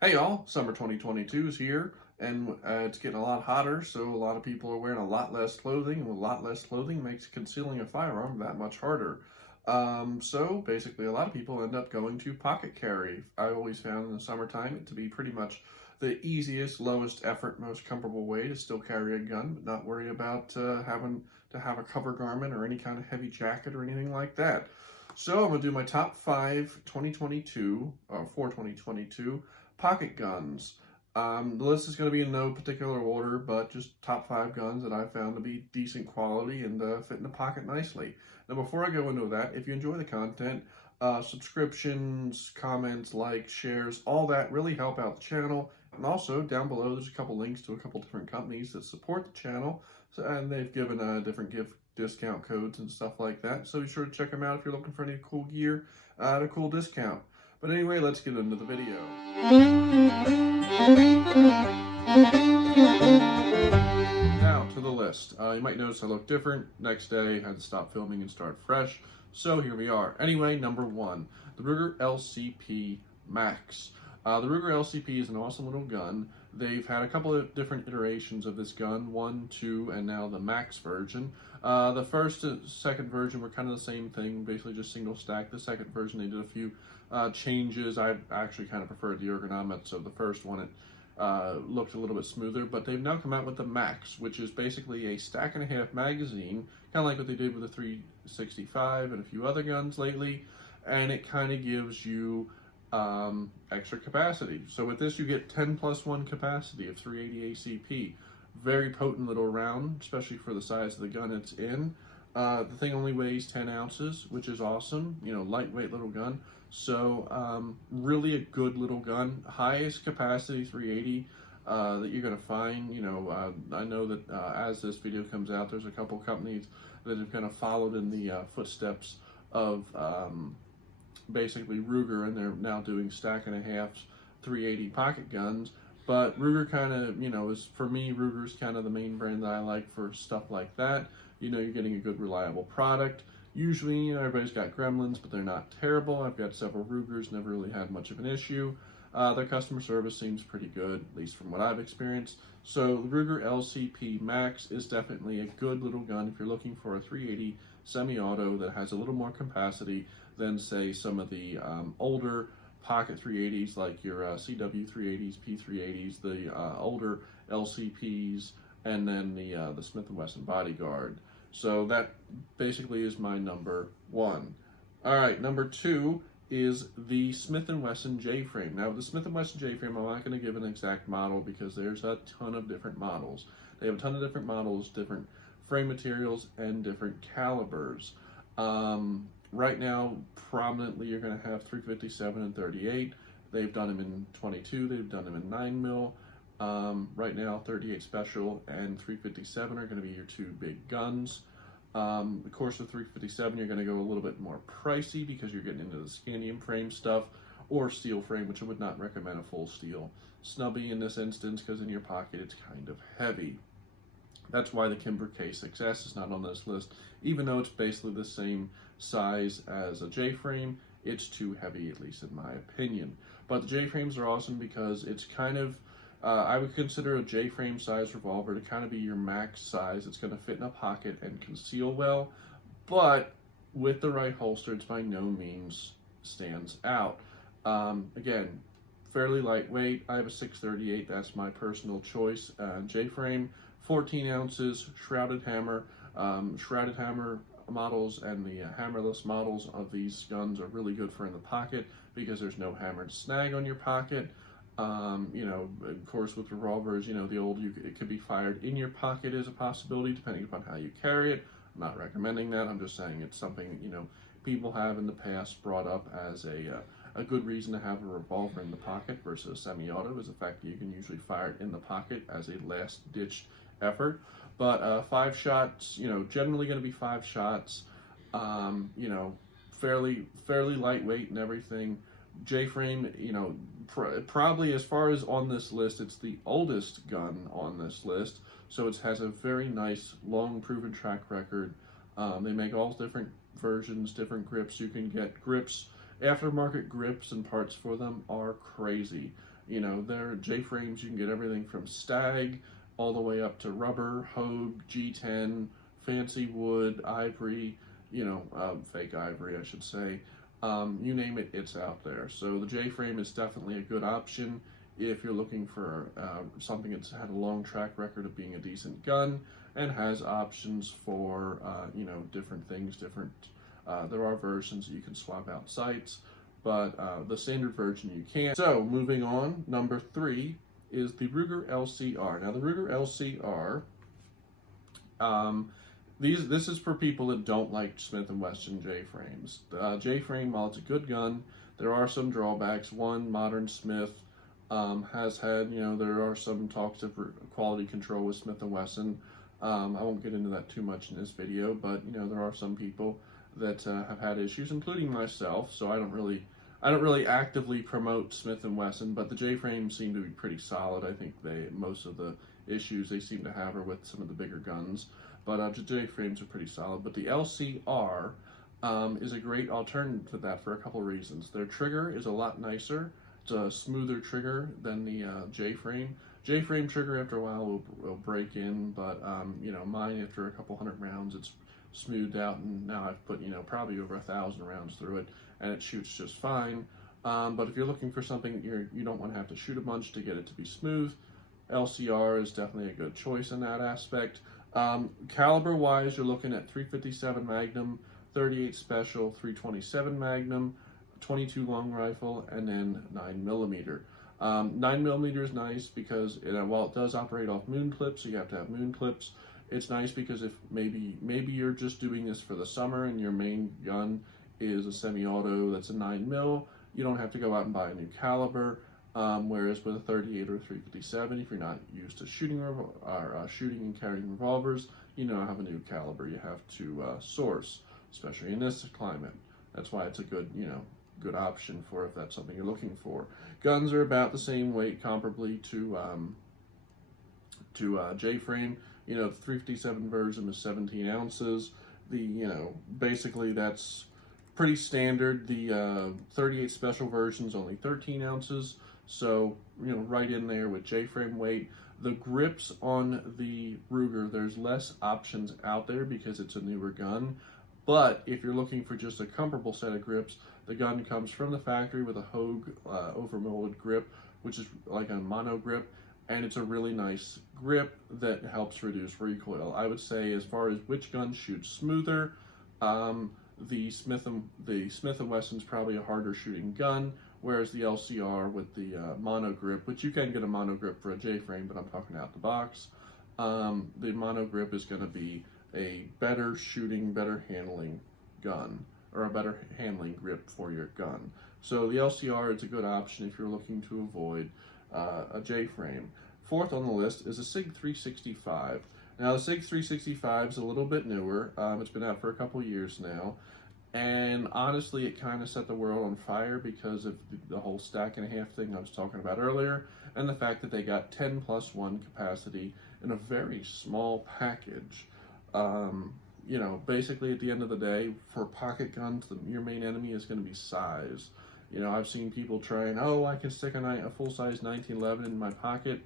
Hey y'all, summer 2022 is here and it's getting a lot hotter, so a lot of people are wearing a lot less clothing, and a lot less clothing makes concealing a firearm that much harder. So basically, a lot of people end up going to pocket carry. I always found in the summertime it to be pretty much the easiest, lowest effort, most comfortable way to still carry a gun, but not worry about having to have a cover garment or any kind of heavy jacket or anything like that. So I'm going to do my top 5 2022, for 2022 pocket guns. The list is going to be in no particular order, but just top 5 guns that I found to be decent quality and fit in the pocket nicely. Now, before I go into that, if you enjoy the content, subscriptions, comments, likes, shares, all that really help out the channel. And also, down below, there's a couple links to a couple different companies that support the channel, and they've given different gift discount codes and stuff like that. So be sure to check them out if you're looking for any cool gear at a cool discount. But anyway, let's get into the video. Now to the list. You might notice I look different. Next day, I had to stop filming and start fresh. So here we are. Anyway, number 1, the Ruger LCP Max. The Ruger LCP is an awesome little gun. They've had a couple of different iterations of this gun, 1, 2, and now the Max version. The first and second version were kind of the same thing, basically just single stack. The second version, they did a few changes. I actually kind of preferred the ergonomics of the first one. It looked a little bit smoother, but they've now come out with the Max, which is basically a stack-and-a-half magazine, kind of like what they did with the 365 and a few other guns lately, and it kind of gives you extra capacity. So with this, you get 10+1 capacity of 380 ACP. Very potent little round, especially for the size of the gun it's in. The thing only weighs 10 ounces, which is awesome. You know, lightweight little gun. So really a good little gun. Highest capacity 380 that you're going to find. You know, I know that as this video comes out, there's a couple companies that have kind of followed in the footsteps of basically Ruger, and they're now doing stack-and-a-half 380 pocket guns. But Ruger kind of, you know, is, for me, Ruger's kind of the main brand that I like for stuff like that. You know, you're getting a good, reliable product. Usually, you know, everybody's got gremlins, but they're not terrible. I've got several Rugers, never really had much of an issue. Their customer service seems pretty good, at least from what I've experienced. So the Ruger LCP Max is definitely a good little gun if you're looking for a 380 semi-auto that has a little more capacity than, say, some of the older pocket 380s like your CW 380s, P380s, the older LCPs, and then the Smith & Wesson Bodyguard. So that basically is my number 1. All right, number 2 is the Smith & Wesson J-frame. Now, the Smith & Wesson J-frame, I'm not going to give an exact model because there's a ton of different models. They have a ton of different models, different frame materials, and different calibers. Right now, prominently, you're going to have 357 and 38. They've done them in 22. They've done them in 9mm. Right now, 38 Special and 357 are going to be your two big guns. Of course, with 357, you're going to go a little bit more pricey because you're getting into the scandium frame stuff or steel frame, which I would not recommend a full steel snubby in this instance because in your pocket it's kind of heavy. That's why the Kimber K6S is not on this list. Even though it's basically the same size as a J-frame, it's too heavy, at least in my opinion. But the J-frames are awesome because it's kind of, I would consider a J-frame size revolver to kind of be your max size. It's going to fit in a pocket and conceal well, but with the right holster, it's by no means stands out. Again, fairly lightweight. I have a 638, that's my personal choice. J-frame, 14 ounces, shrouded hammer. Shrouded hammer models and the hammerless models of these guns are really good for in the pocket because there's no hammered snag on your pocket. You know, of course, with revolvers, you know, the old, it could be fired in your pocket is a possibility depending upon how you carry it. I'm not recommending that. I'm just saying it's something, you know, people have in the past brought up as a good reason to have a revolver in the pocket versus semi-auto is the fact that you can usually fire it in the pocket as a last-ditch effort. But 5 shots, you know, generally going to be 5 shots, you know, fairly lightweight and everything. J-frame, you know, probably as far as on this list, it's the oldest gun on this list. So it has a very nice, long, proven track record. They make all different versions, different grips. You can get grips, aftermarket grips and parts for them are crazy. You know, they're J-frames. You can get everything from Stag all the way up to rubber, Hogue, G10, fancy wood, ivory, you know, fake ivory, I should say. You name it, it's out there. So the J-frame is definitely a good option if you're looking for something that's had a long track record of being a decent gun and has options for, you know, different things, there are versions that you can swap out sights, but the standard version you can't. So moving on, number 3 is the Ruger LCR. Now the Ruger LCR, this is for people that don't like Smith & Wesson J-frames. J-frame, while it's a good gun, there are some drawbacks. One, modern Smith has had, you know, there are some talks of quality control with Smith & Wesson. I won't get into that too much in this video, but, you know, there are some people that have had issues, including myself, so I don't really actively promote Smith & Wesson, but the J-frames seem to be pretty solid. I think most of the issues they seem to have are with some of the bigger guns, but the J-frames are pretty solid. But the LCR is a great alternative to that for a couple of reasons. Their trigger is a lot nicer. It's a smoother trigger than the J-frame. J-frame trigger after a while will break in, but you know, mine after a couple hundred rounds, it's smoothed out, and now I've put, you know, probably over 1,000 rounds through it, and it shoots just fine. But if you're looking for something that you don't want to have to shoot a bunch to get it to be smooth, LCR is definitely a good choice in that aspect. Caliber wise, you're looking at 357 Magnum, 38 Special, 327 Magnum, 22 long rifle, and then 9mm. 9mm is nice because while it does operate off moon clips, so you have to have moon clips. It's nice because if maybe you're just doing this for the summer and your main gun is a semi-auto that's a 9mm, you don't have to go out and buy a new caliber. Whereas with a 38 or 357, if you're not used to shooting and carrying revolvers, you know, have a new caliber you have to source, especially in this climate. That's why it's a good, you know, good option for if that's something you're looking for. Guns are about the same weight, comparably to J-frame. You know, the 357 version is 17 ounces. You know, basically that's pretty standard. The 38 Special version is only 13 ounces. So, you know, right in there with J-frame weight. The grips on the Ruger, there's less options out there because it's a newer gun. But if you're looking for just a comparable set of grips, the gun comes from the factory with a Hogue overmolded grip, which is like a mono grip, and it's a really nice grip that helps reduce recoil. I would say as far as which gun shoots smoother, the Smith & Wesson's probably a harder shooting gun, whereas the LCR with the mono grip, which you can get a mono grip for a J-frame, but I'm talking out the box, the mono grip is going to be a better shooting, better handling gun, or a better handling grip for your gun. So the LCR is a good option if you're looking to avoid a J-frame. Fourth on the list is a SIG 365. Now the SIG 365 is a little bit newer. It's been out for a couple years now. And honestly, it kind of set the world on fire because of the whole stack and a half thing I was talking about earlier, and the fact that they got 10+1 capacity in a very small package. You know, basically at the end of the day, for pocket guns, your main enemy is going to be size. You know, I've seen people trying, oh, I can stick a full-size 1911 in my pocket.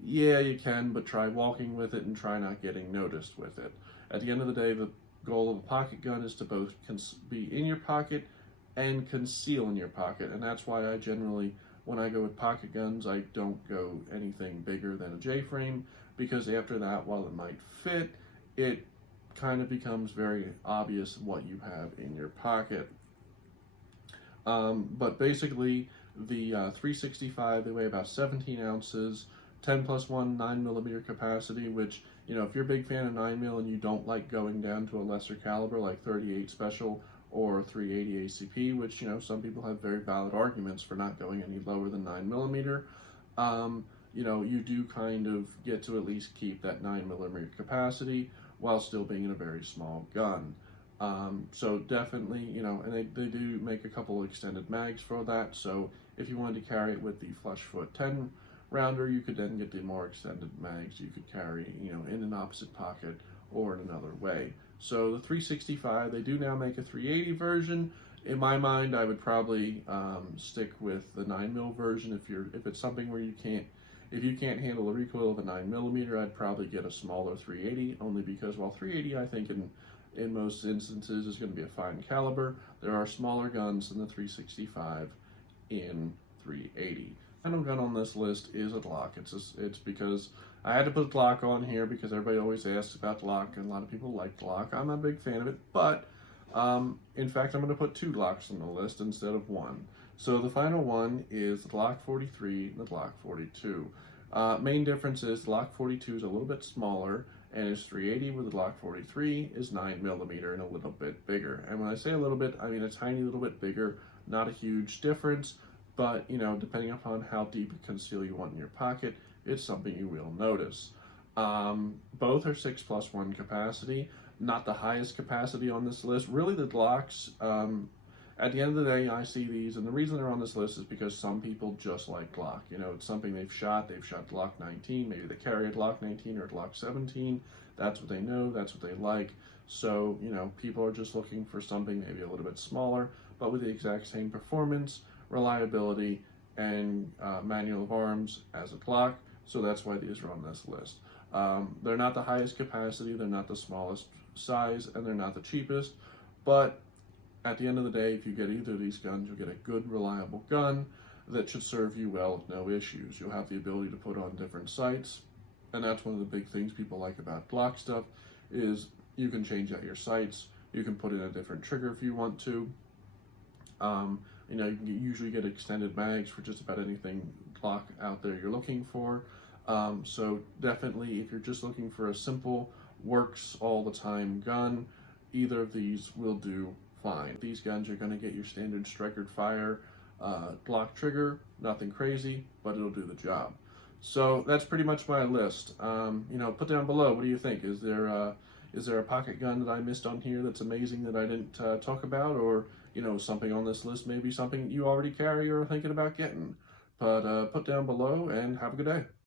Yeah, you can, but try walking with it and try not getting noticed with it. At the end of the day, the goal of a pocket gun is to both be in your pocket and conceal in your pocket, and that's why I generally, when I go with pocket guns, I don't go anything bigger than a J-frame, because after that, while it might fit, it kind of becomes very obvious what you have in your pocket. But basically, the 365, they weigh about 17 ounces, 10+1 9mm capacity, which, you know, if you're a big fan of 9mm and you don't like going down to a lesser caliber like 38 Special or 380 ACP, which, you know, some people have very valid arguments for not going any lower than 9mm, you know, you do kind of get to at least keep that 9mm capacity while still being in a very small gun. So definitely, you know, and they do make a couple of extended mags for that, so if you wanted to carry it with the flush foot 10 rounder, you could then get the more extended mags you could carry, you know, in an opposite pocket or in another way. So the 365, they do now make a 380 version. In my mind, I would probably stick with the 9mm version. If it's something where if you can't handle the recoil of a 9mm, I'd probably get a smaller 380. Only because while 380, I think in most instances is going to be a fine caliber, there are smaller guns than the 365 in 380. Final gun on this list is a Glock. It's because I had to put Glock on here because everybody always asks about Glock, and a lot of people like Glock. I'm a big fan of it, but in fact, I'm going to put 2 Glocks on the list instead of 1. So the final one is the Glock 43 and the Glock 42. Main difference is the Glock 42 is a little bit smaller and is 380, where the Glock 43 is 9mm and a little bit bigger. And when I say a little bit, I mean a tiny little bit bigger, not a huge difference, but you know, depending upon how deep a conceal you want in your pocket, it's something you will notice. Both are 6+1 capacity, not the highest capacity on this list. Really, the Glocks, at the end of the day, I see these, and the reason they're on this list is because some people just like Glock. You know, it's something they've shot Glock 19, maybe they carry a Glock 19 or a Glock 17, that's what they know, that's what they like. So, you know, people are just looking for something maybe a little bit smaller, but with the exact same performance, reliability, and manual of arms as a Glock, so that's why these are on this list. They're not the highest capacity, they're not the smallest size, and they're not the cheapest, but at the end of the day, if you get either of these guns, you'll get a good, reliable gun that should serve you well with no issues. You'll have the ability to put on different sights, and that's one of the big things people like about Glock stuff, is you can change out your sights, you can put in a different trigger if you want to. You know, you can usually get extended mags for just about anything Glock out there you're looking for. So definitely, if you're just looking for a simple, works all the time gun, either of these will do fine. These guns are going to get your standard striker fire Glock trigger, nothing crazy, but it'll do the job. So that's pretty much my list. You know, put down below, what do you think? Is there a pocket gun that I missed on here that's amazing that I didn't talk about, or you know, something on this list, maybe something you already carry or are thinking about getting? But put down below and have a good day.